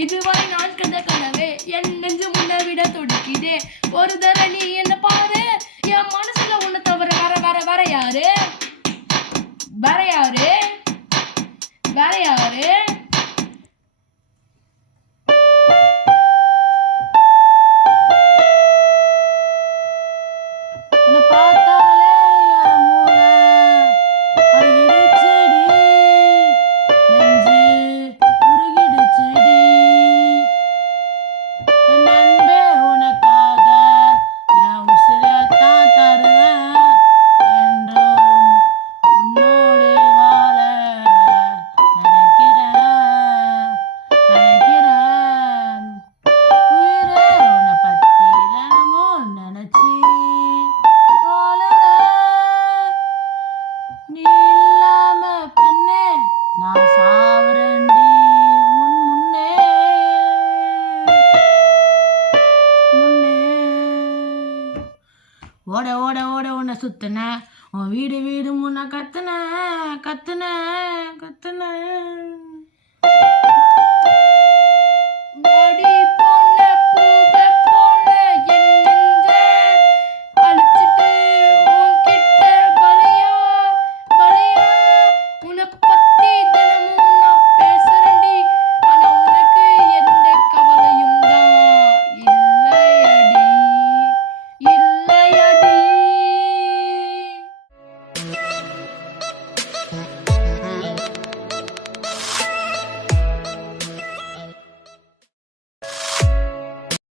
இதுவரை நான் கண்ட கனவே என் நெஞ்சு முன்ன விட துடிக்குதே. ஒரு தர நீ என்ன பாரு, என் மனசுல உன்னை தவிர வேற வேற வேற யாரு வேற யாரு வேற யாரு? உன்னை பார்த்தாலே என் மூளை அருகிடுச்சுடி, நெஞ்சு உருகிடுச்சுடி. என் அன்பே உனக்காக என் உசிரைத்தான் தருவேன், என்றும் உன்னோடு வாழ நினைக்கிறேன். உயிரே உன்னை பத்தி தினமும் நினைச்சு வாழுறேன். நீ இல்லாம பெண்ணே நான் சாவரண்டி உன் முன்னே முன்னே. ஓட ஓட ஓட உன்னை சுத்தின, உன் வீடு வீடு முன்ன கத்துன கத்துன கத்துன.